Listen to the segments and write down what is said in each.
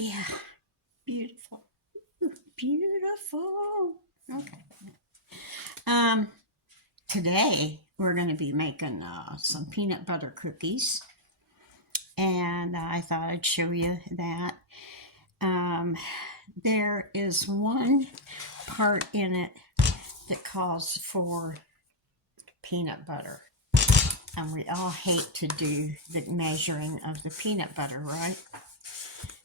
yeah. Beautiful. Beautiful. Okay. Today we're going to be making some peanut butter cookies, and I thought I'd show you that. There is one part in it that calls for peanut butter, and we all hate to do the measuring of the peanut butter, right?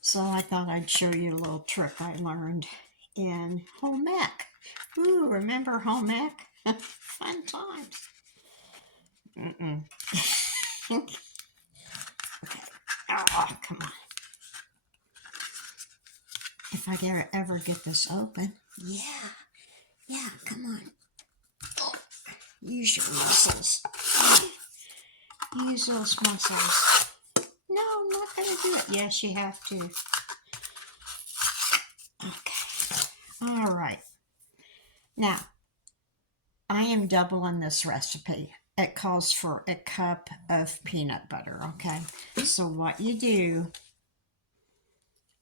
So I thought I'd show you a little trick I learned in home ec. Ooh, remember home ec? Fun times. Okay. Oh, come on. If I ever get this open. Yeah, come on. Oh, use your muscles. Use those muscles. No, I'm not going to do it. Yes, you have to. Okay. All right. Now, I am doubling this recipe. It calls for a cup of peanut butter, okay? So what you do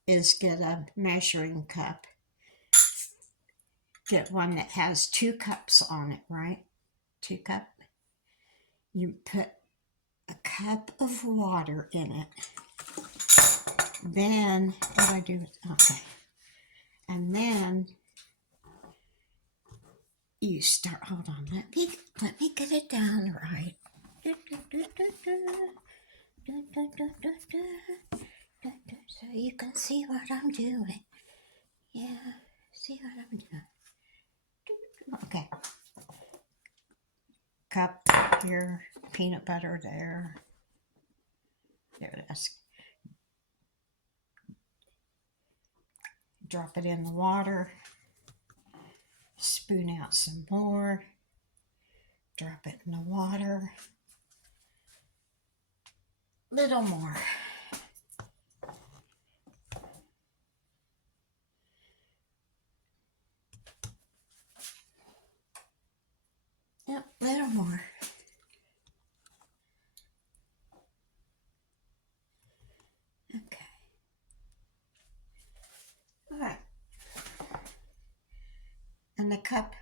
is get a measuring cup. Get one that has 2 cups on it, right? 2 cup. You put a cup of water in it. Then, what do I do? Okay. And then you start, hold on, let me get it down right. So you can see what I'm doing. Yeah, see what I'm doing. Okay. Cup here, peanut butter there. There it is. Drop it in the water. Spoon out some more. Drop it in the water. Little more. Yep, little more. Okay. All right. And the cup,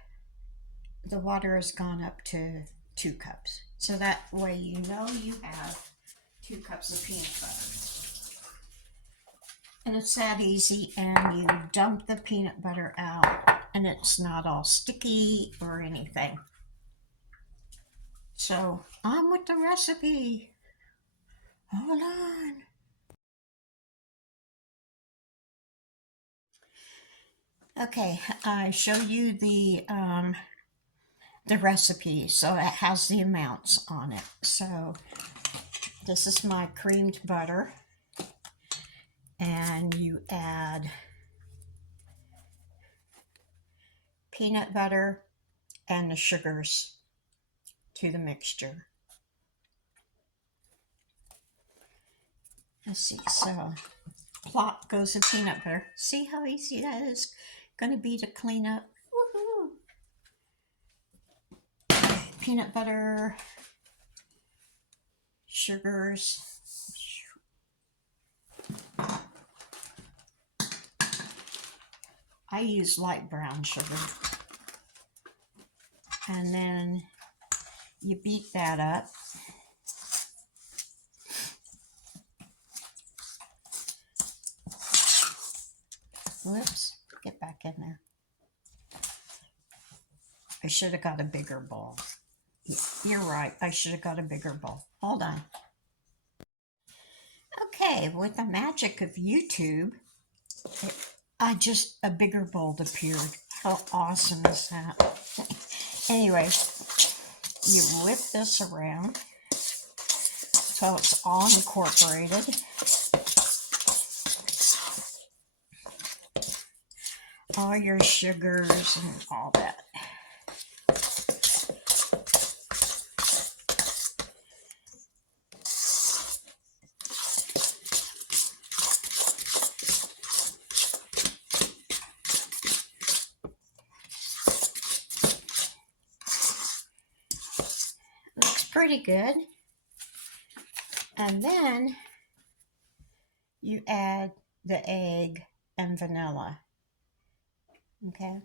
the water has gone up to 2 cups. So that way you know you have 2 cups of peanut butter. And it's that easy, and you dump the peanut butter out, and it's not all sticky or anything. So on with the recipe. Hold on. Okay, I show you the recipe, so it has the amounts on it. So this is my creamed butter, and you add peanut butter and the sugars to the mixture. Let's see, so plop goes the peanut butter. See how easy that is going to be to clean up? Woohoo! Peanut butter, sugars. I use light brown sugar. And then you beat that up. Whoops, get back in there. I should have got a bigger bowl. You're right, I should have got a bigger bowl. Hold on. Okay, with the magic of YouTube, a bigger bowl appeared. How awesome is that? Anyway, you whip this around so it's all incorporated. All your sugars and all that. Looks pretty good. And then you add the egg and vanilla. Okay.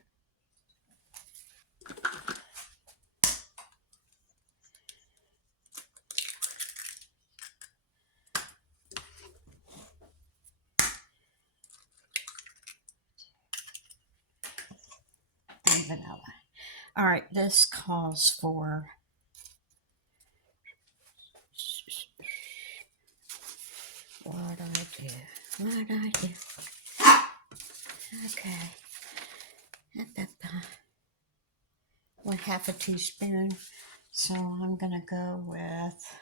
And vanilla. All right, this calls for what I do. Okay. One half a teaspoon. So I'm gonna go with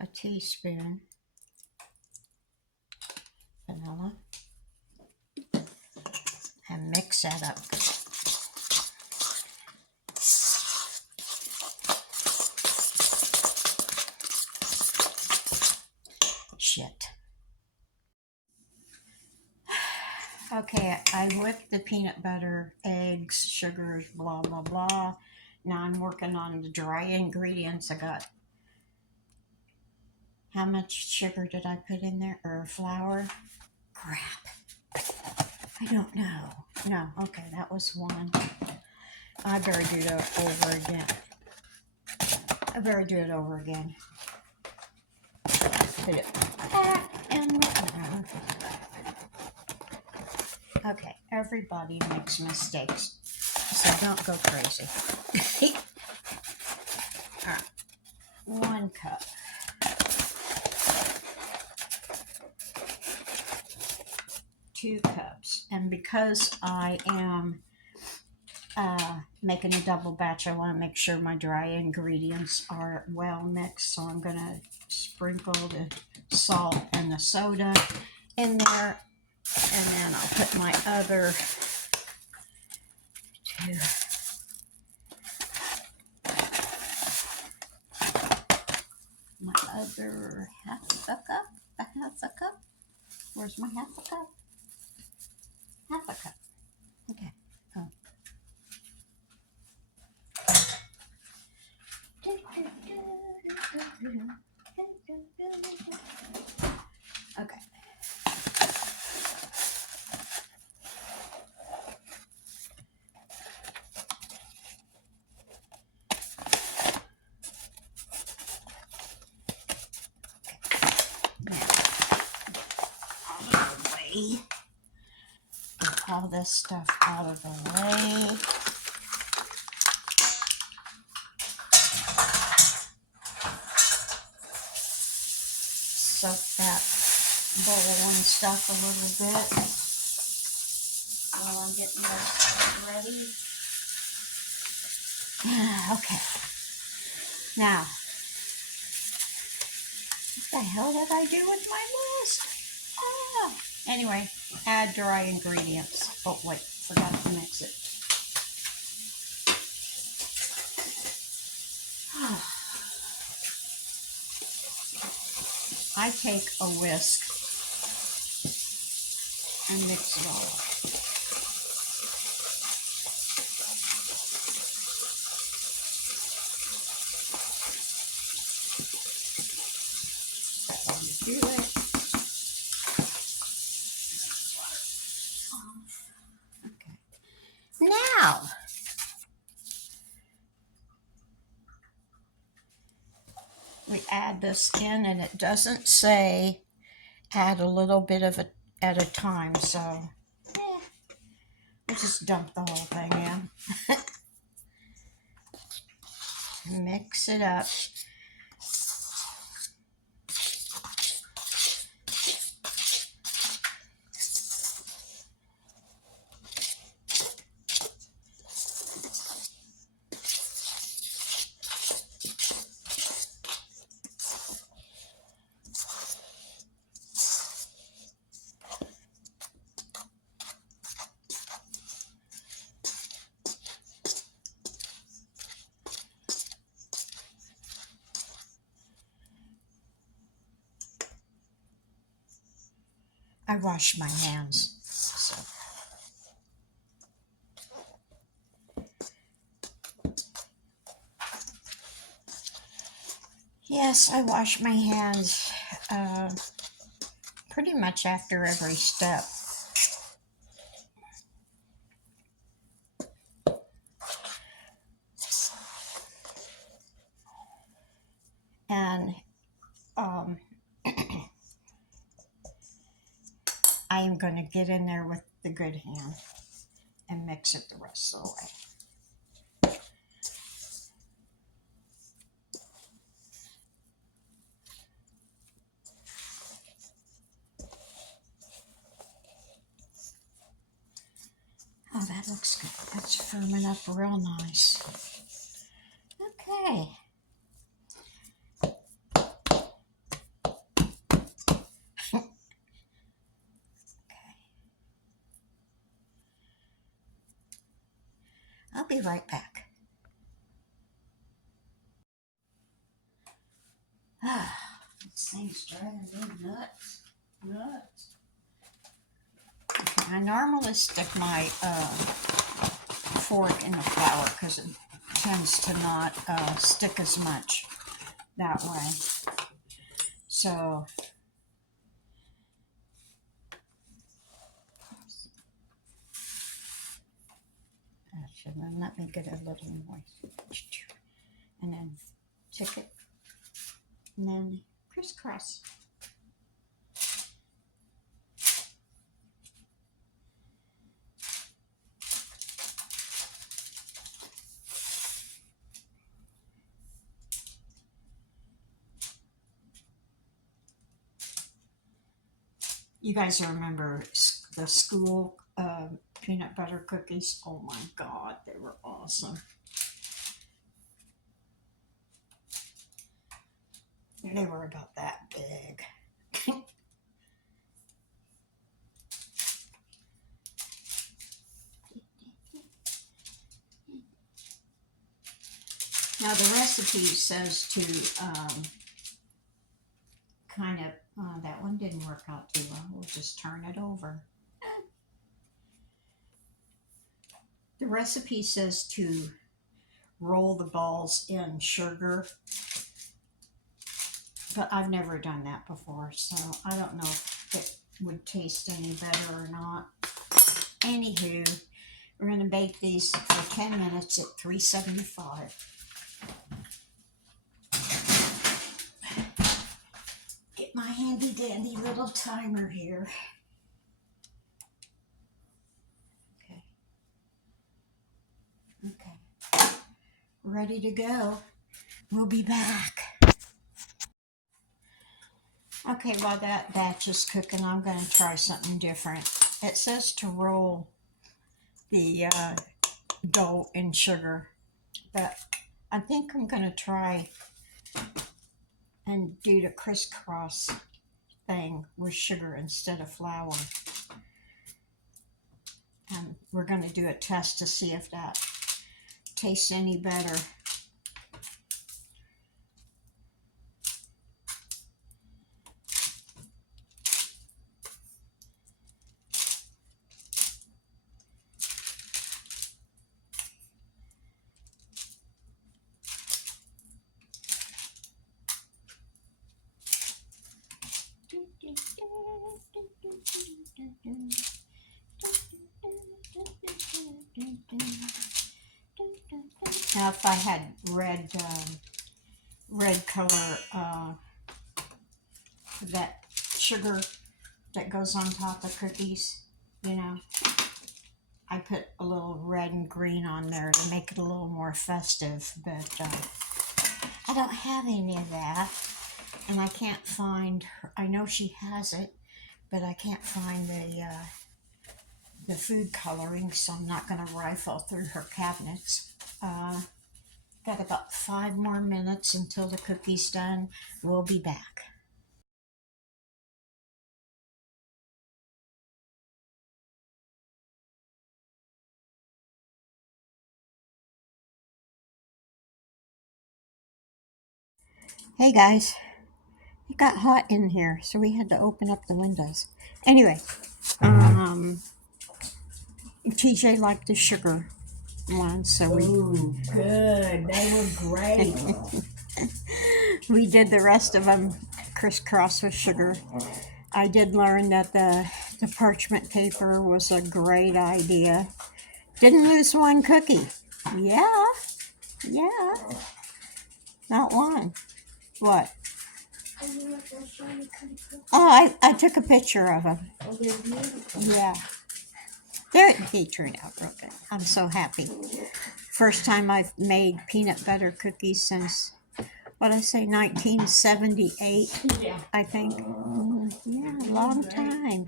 a teaspoon vanilla and mix that up. Shit. Okay, I whipped the peanut butter, eggs, sugars, blah, blah, blah. Now I'm working on the dry ingredients. I got, how much sugar did I put in there? Or flour? Crap. I don't know. No, okay, that was one. I better do that over again. Put it back in the Okay, everybody makes mistakes, so don't go crazy. All right, 1 cup. 2 cups. And because I am making a double batch, I want to make sure my dry ingredients are well mixed. So I'm going to sprinkle the salt and the soda in there. And then I'll put my other 2. My other half a cup. Where's my half a cup? Half a cup. Okay. Oh. Okay. Get all this stuff out of the way. Soak that bowl and stuff a little bit while I'm getting this ready. Okay. Now, what the hell did I do with my list? Anyway, add dry ingredients. Oh, wait, forgot to mix it. I take a whisk and mix it all up. That's how you do it. Okay. Now, we add this in, and it doesn't say add a little bit of it at a time, so we just dump the whole thing in. Mix it up. I wash my hands. So. Yes, I wash my hands pretty much after every step. And I am going to get in there with the good hand and mix it the rest of the way. Oh, that looks good. That's firming up real nice. Okay. I'll be right back. This thing's driving me nuts. I normally stick my fork in the flour because it tends to not stick as much that way. So that should let me get a little moist. And then tick it. And then crisscross. You guys remember the school peanut butter cookies? Oh my God, they were awesome. They were about that big. Now the recipe says to kind of, that one didn't work out too well. We'll just turn it over. The recipe says to roll the balls in sugar, but I've never done that before, so I don't know if it would taste any better or not. Anywho, we're going to bake these for 10 minutes at 375. Get my handy dandy little timer here. Okay. Ready to go. We'll be back. Okay, while that batch is cooking, I'm going to try something different. It says to roll the dough in sugar, but I think I'm going to try and do the crisscross thing with sugar instead of flour. And we're going to do a test to see if that tastes any better. Now, if I had red color, that sugar that goes on top of cookies, I put a little red and green on there to make it a little more festive, but I don't have any of that, and I can't find her. I know she has it, but I can't find the food coloring, so I'm not going to rifle through her cabinets. Got about 5 more minutes until the cookie's done. We'll be back. Hey guys, it got hot in here, so we had to open up the windows. Anyway, TJ liked the sugar one, so we. Ooh, good. They were great. we did the rest of them crisscross with sugar. I did learn that the parchment paper was a great idea. Didn't lose one cookie. Yeah, yeah, not one. What? Oh, I took a picture of them. Yeah. They turned out real good. I'm so happy. First time I've made peanut butter cookies since, what I say, 1978, Yeah. I think. Yeah, a long time.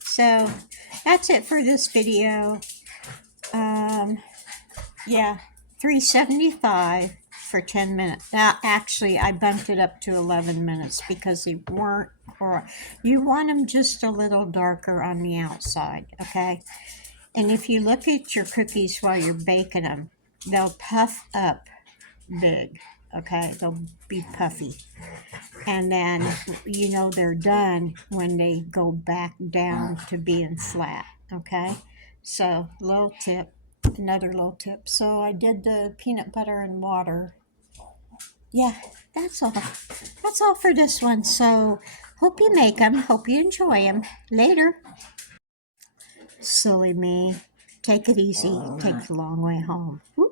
So that's it for this video. Yeah, $3.75 for 10 minutes. Now, actually, I bumped it up to 11 minutes because they weren't, or you want them just a little darker on the outside, okay? And if you look at your cookies while you're baking them, they'll puff up big, okay? They'll be puffy. And then, you know, they're done when they go back down to being flat, okay? So, little tip. Another little tip. So I did the peanut butter and water. Yeah, that's all. That's all for this one. So hope you make them. Hope you enjoy them. Later. Silly me. Take it easy. Take the long way home. Woo.